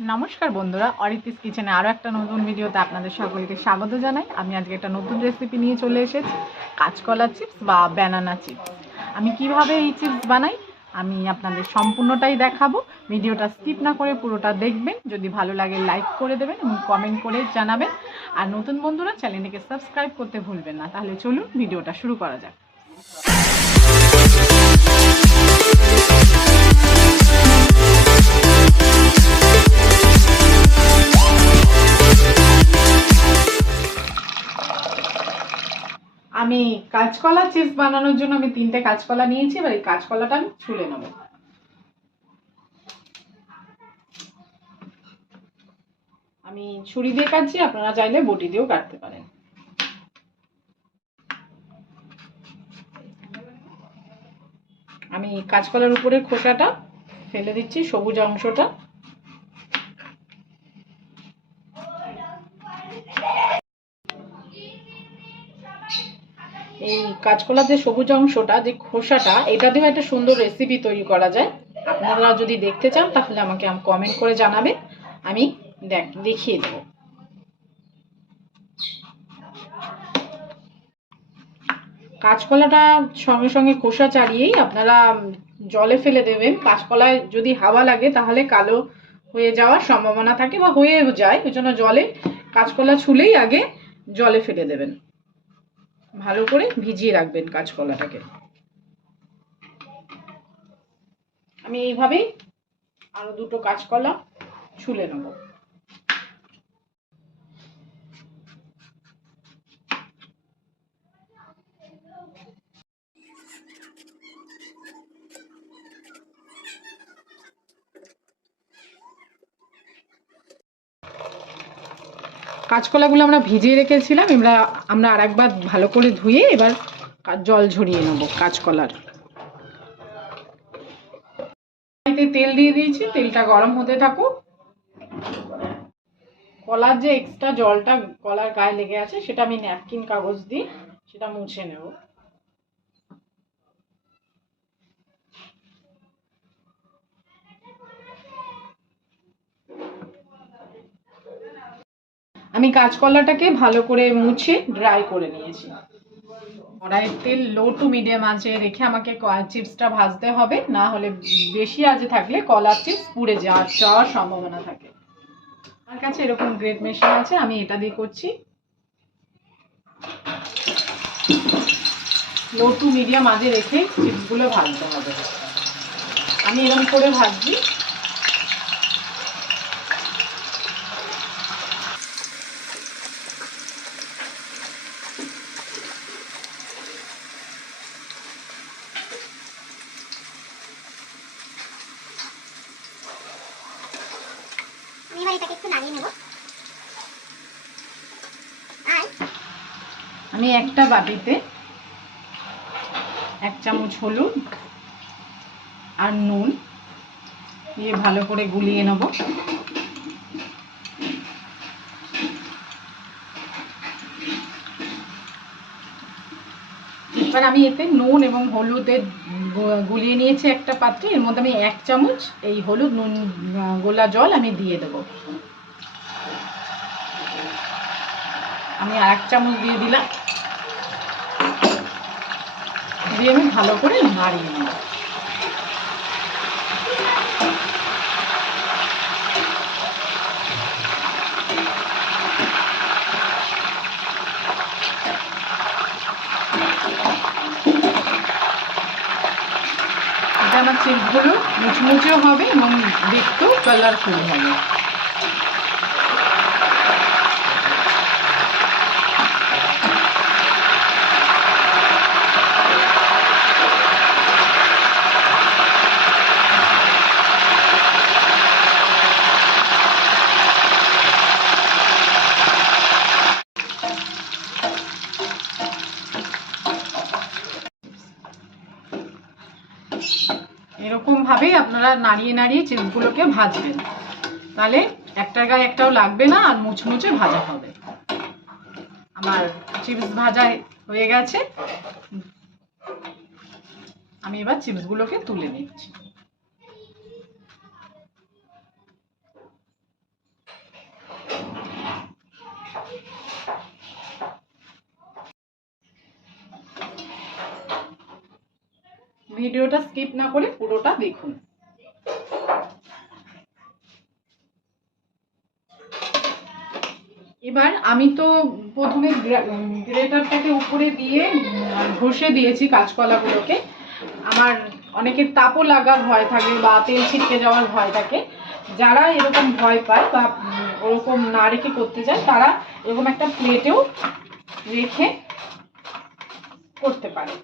नमस्कार बंधुरा अरित्रिस किचेने आरो एक नतून भिडियोते आपनादेर सकलके स्वागत जानाई। आमी आजके एक नतून रेसिपि निये चले एसेछि काँचकला चिप्स बा बनाना चिप्स। आमी किभाबे एई चिप्स बानाई आमी आपनादेर सम्पूर्णटाई देखाबो। भिडियोटा स्किप ना करे पुरोटा देखबेन। जोदि भालो लागे लाइक करे देबेन एबं कमेंट करे जानाबेन। आर नतून बंधुरा चैनेलटिके सबस्क्राइब करते भुलबेन ना। ताहले चलुन भिडियोटा शुरू करा जाक। আমি কাঁচকলা চিপস বানানোর জন্য আমি তিনটে কাঁচকলা নিয়েছি। এবার এই কাঁচকলাটা আমি ছুলে নেব। আমি ছুরি দিয়ে কাটছি, আপনারা চাইলে বটি দিয়েও কাটতে পারেন। আমি কাঁচকলার উপরের খোসাটা ফেলে দিচ্ছি, সবুজ অংশটা। এই কাঁচকলার যে সবুজ অংশটা, যে খোসাটা, এটা দিয়েও একটা সুন্দর রেসিপি তৈরি করা যায়। আপনারা যদি দেখতে চান তাহলে আমাকে কমেন্ট করে জানাবেন, আমি দেখিয়ে দেব। কাঁচকলাটা সঙ্গে সঙ্গে খোসা ছাড়িয়েই আপনারা জলে ফেলে দেবেন। কাঁচকলায় যদি হাওয়া লাগে তাহলে কালো হয়ে যাওয়ার সম্ভাবনা থাকে বা হয়েও যায়, ওই জন্য জলে কাঁচকলা ছুলেই আগে জলে ফেলে দেবেন। ভালো করে ভিজিয়ে রাখবেন কাঁচকলাটাকে। আমি এইভাবেই আরো দুটো কাঁচকলা ছুলে নেব। কাঁচকলাগুলো আমরা ভিজিয়ে রেখেছিলাম, আমরা আরেকবার ভালো করে ধুয়ে এবার জল ঝরিয়ে নেব কাঁচকলার। তেল দিয়ে দিয়েছি, তেলটা গরম হতে থাকুক। কলার যে এক্সট্রা জলটা কলার গায়ে লেগে আছে সেটা আমি ন্যাপকিন কাগজ দিয়ে সেটা মুছে নেব। আমি কাঁচকলাটাকে ভালো করে মুছে ড্রাই করে নিয়েছি। কড়াইয়ের তেল লো টু মিডিয়াম আঁচে রেখে আমাকে চিপসটা ভাজতে হবে, না হলে বেশি আঁচে থাকলে কলার চিপস পুড়ে যাওয়ার সম্ভাবনা থাকে। আমার কাছে এরকম গ্রেট মেশিন আছে, আমি এটা দিয়ে করছি। লো টু মিডিয়াম আঁচে রেখে চিপসগুলো ভাজতে হবে। আমি এরকম করে ভাজছি। আমি একটা বাটিতে 1 চামচ হলুদ আর নুন দিয়ে ভালো করে গুলিয়ে নেব। এবার আমি এতে নুন এবং হলুদের গুলিয়ে নিয়েছি একটা পাত্রে। এর মধ্যে আমি 1 চামচ এই হলুদ নুন গোলা জল আমি দিয়ে দেব। আমি আর 1 চামচ দিয়ে দিলাম, দিয়ে আমি ভালো করে নাড়িয়ে নেব। এটা আমার চিপসগুলো মুচমুচেও হবে এবং দেখতেও কালারফুল হবে। এরকম ভাবেই আপনারা নাড়িয়ে নাড়িয়ে চিপসগুলোকে ভাজবেন, তাহলে একটার গায়ে একটাও লাগবে না আর মুচমুচে ভাজা হবে। আমার চিপস ভাজা হয়ে গেছে, আমি এবার চিপসগুলোকে তুলে নিচ্ছি। ভিডিওটা স্কিপ না করে পুরোটা দেখুন। এবার আমি তো প্রথমে গ্রেটারটাকে উপরে দিয়ে ঘষে দিয়েছি কাঁচকলাগুলোকে। আমার অনেকের তাপও লাগার ভয় থাকে বা তেল ছিটকে যাওয়ার ভয় থাকে। যারা এরকম ভয় পায় বা ওরকম না রেখে করতে চায় তারা এরকম একটা প্লেটেও রেখে করতে পারে।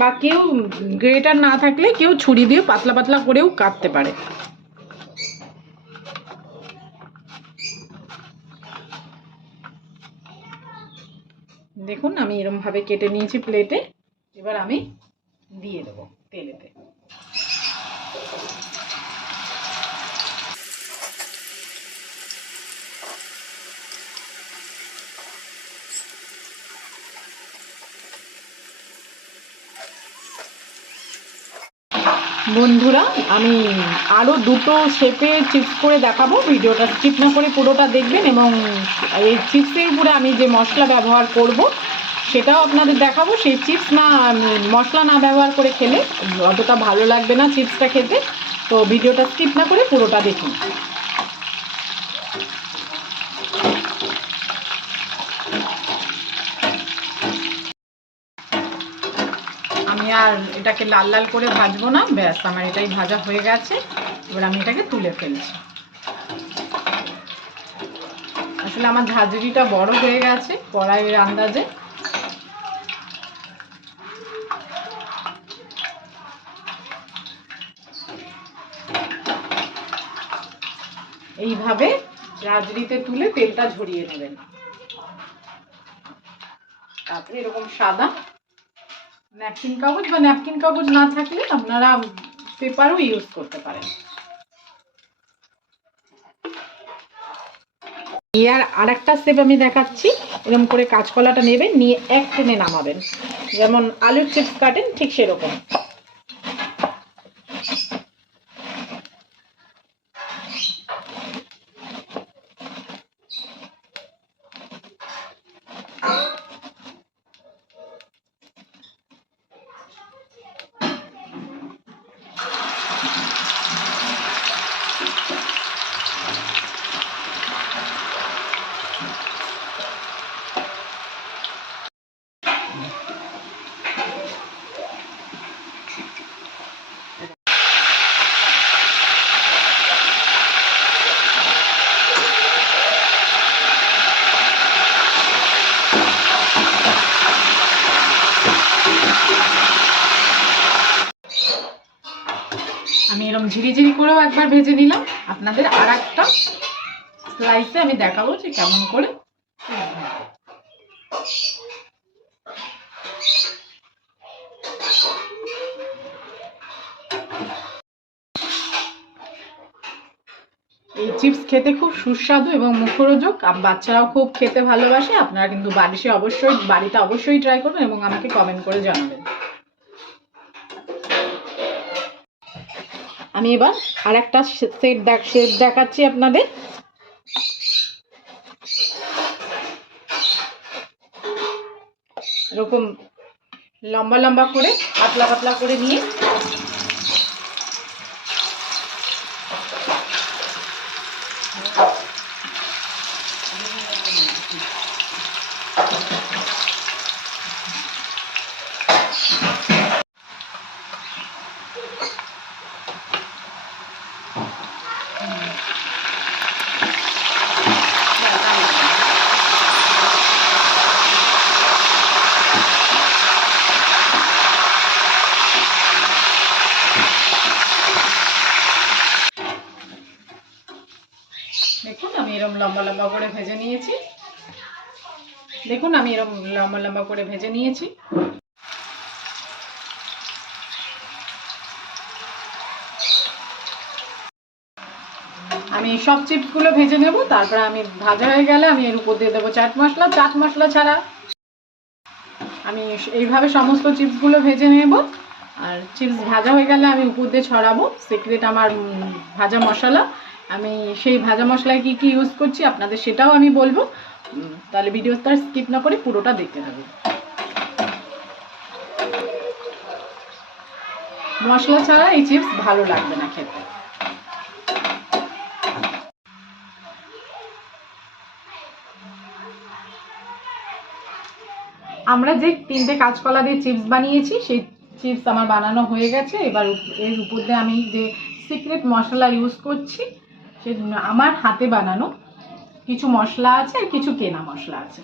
বা কেউ গ্রেটার না থাকলে কেউ ছুরি দিয়ে পাতলা পাতলা করেও কাটতে পারে। দেখুন আমি এরকম ভাবে কেটে নিয়েছি প্লেটে। এবার আমি দিয়ে দেবো তেলেতে। বন্ধুরা আমি আরও দুটো শেপে চিপস করে দেখাবো, ভিডিওটা স্কিপ না করে পুরোটা দেখবেন। এবং এই চিপসের উপরে আমি যে মশলা ব্যবহার করব সেটাও আপনাদের দেখাবো। সেই চিপস না মশলা না ব্যবহার করে খেলে অতটা ভালো লাগবে না চিপসটা খেতে। তো ভিডিওটা স্কিপ না করে পুরোটা দেখুন। আমি আর এটাকে লাল লাল করে ভাজবো না, ব্যাস আমার এটাই ভাজা হয়ে গেছে। এবার আমি এটাকে তুলে ফেলছি। আসলে আমার ঝাঁঝরিটা বড় হয়ে গেছে কড়াইয়ের আন্দাজে। এইভাবে ঝাঁঝরিতে তুলে তেলটা ঝরিয়ে নেবেন। তারপরে এরকম সাদা ন্যাপকিন কাগজ বা ন্যাপকিন কাগজ না থাকলে আপনারা পেপারও ইউজ করতে পারেন। আর একটা স্টেপ আমি দেখাচ্ছি। এরকম করে কাঁচকলাটা নেবেন, নিয়ে এক টেনে নামাবেন, যেমন আলুর চিপস কাটেন ঠিক সেরকম। আমি এরকম ঝিরিঝিরি করেও একবার ভেজে নিলাম। আপনাদের আর একটা স্লাইসে আমি দেখাবো যে কেমন করে। এই চিপস খেতে খুব সুস্বাদু এবং মুখরোচক, বাচ্চারাও খুব খেতে ভালোবাসে। আপনারা কিন্তু বাড়িতে অবশ্যই ট্রাই করবেন এবং আমাকে কমেন্ট করে জানাবেন। আমি এবার আর একটা শেপ দেখাচ্ছি আপনাদের। এরকম লম্বা লম্বা করে পাতলা পাতলা করে নিয়ে দেখুন আমি এরকম লম্বা লম্বা করে ভেজে নিয়েছি। আমি সব চিপসগুলো ভেজে নেব। তারপর আমি ভাজা হয়ে গেলে আমি এর উপর দিয়ে দেবো চাট মশলা ছাড়া। আমি এইভাবে সমস্ত চিপসগুলো ভেজে নেব। আর চিপস ভাজা হয়ে গেলে আমি উপর দিয়ে ছড়াবো সিক্রেট আমার ভাজা মশলা। আমি সেই ভাজা মশলায় কি কি ইউজ করছি আপনাদের সেটাও আমি বলবো। তাহলে ভিডিওটা স্কিপ না করে পুরোটা দেখতে হবে। মশলা ছাড়া এই চিপস ভালো লাগবে না খেতে। আমরা যে 3টে কাঁচকলা দিয়ে চিপস বানিয়েছি সেই চিপস আমার বানানো হয়ে গেছে। এবার এর উপর দিয়ে আমি যে সিক্রেট মশলা ইউজ করছি সে আমার হাতে বানানো কিছু মশলা আছে আর কিছু কেনা মশলা আছে।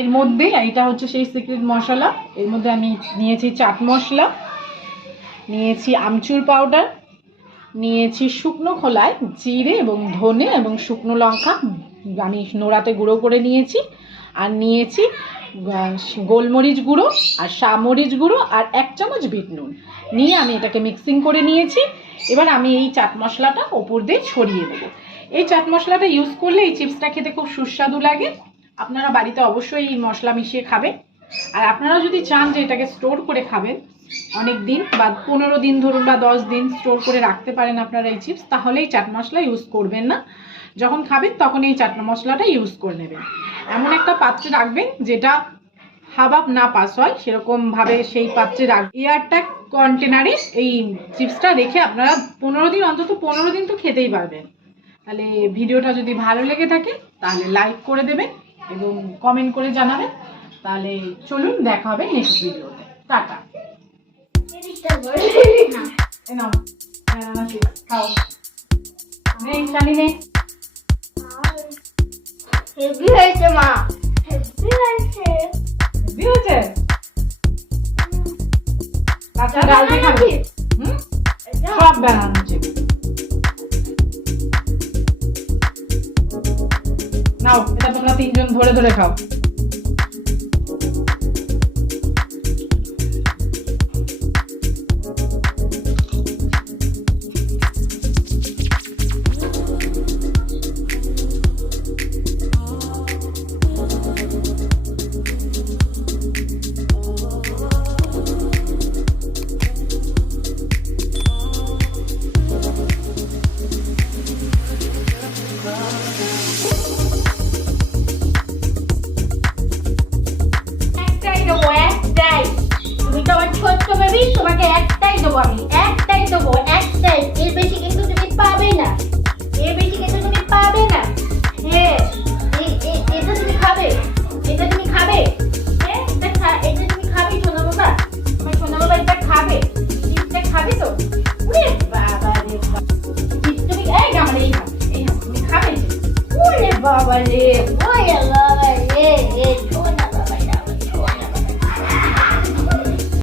এর মধ্যে এটা হচ্ছে সেই সিক্রেট মশলা। এর মধ্যে আমি নিয়েছি চাট মশলা, নিয়েছি আমচুর পাউডার, নিয়েছি শুকনো খোলায় জিরে এবং ধনে এবং শুকনো লঙ্কা আমি নোড়াতে গুঁড়ো করে নিয়েছি, আর নিয়েছি গোলমরিচ গুঁড়ো আর মরিচ গুঁড়ো আর 1 চামচ বিট নুন নিয়ে আমি এটাকে মিক্সিং করে নিয়েছি। এবার আমি এই চাট মশলাটা ওপর দিয়ে ছড়িয়ে দেবো। এই চাট মশলাটা ইউজ করলে এই চিপসটা খেতে খুব সুস্বাদু লাগে। আপনারা বাড়িতে অবশ্যই এই মশলা মিশিয়ে খাবেন। আর আপনারা যদি চান যে এটাকে স্টোর করে খাবেন অনেক দিন বা 15 দিন ধরুন বা 10 দিন স্টোর করে রাখতে পারেন আপনারা এই চিপস, তাহলে এই চাট মশলা ইউজ করবেন না। যখন খাবেন তখন এই চাট মশলাটা ইউজ করে নেবেন। এমন একটা পাত্রে রাখবেন যেটা হাওয়া না পাস হয়, সেরকমভাবে সেই পাত্রে এয়ারটাইট কন্টেনারে এই চিপসটা রেখে আপনারা 15 দিন, অন্তত 15 দিন তো খেতেই পারবেন। তাহলে ভিডিওটা যদি ভালো লেগে থাকে তাহলে লাইক করে দেবেন এবং কমেন্ট করে জানাবেন। তাহলে চলুন, দেখা হবে নেক্সট ভিডিওতে। টাটা। খাও নেই শানি নেই। হেভি হয়েছে মা, হেভি হয়েছে। হেভি হয়েছে? আচ্ছা ডাল দিয়ে খাবি? সব বানানো চিপস। নাও এটা তোমরা 3 জন ধরে ধরে খাও। তোমাকে একটাই দেবো, আমি একটাই দেবো, একটাই। এর বেশি কিন্তু তুমি পাবে না, এর বেশি কিন্তু তুমি পাবে না। হ্যাঁ, এটা তুমি খাবে, এটা তুমি খাবে। হ্যাঁ, এটা তুমি খাবে সোনা বাবা, আমার সোনা বাবা এটা খাবে, চিপসটা খাবে তো। ওরে বাবা রে বাবা, তুমি এই আমার এই তুমি খাবে। ওরে বাবা রে, ওরে আল্লাহ।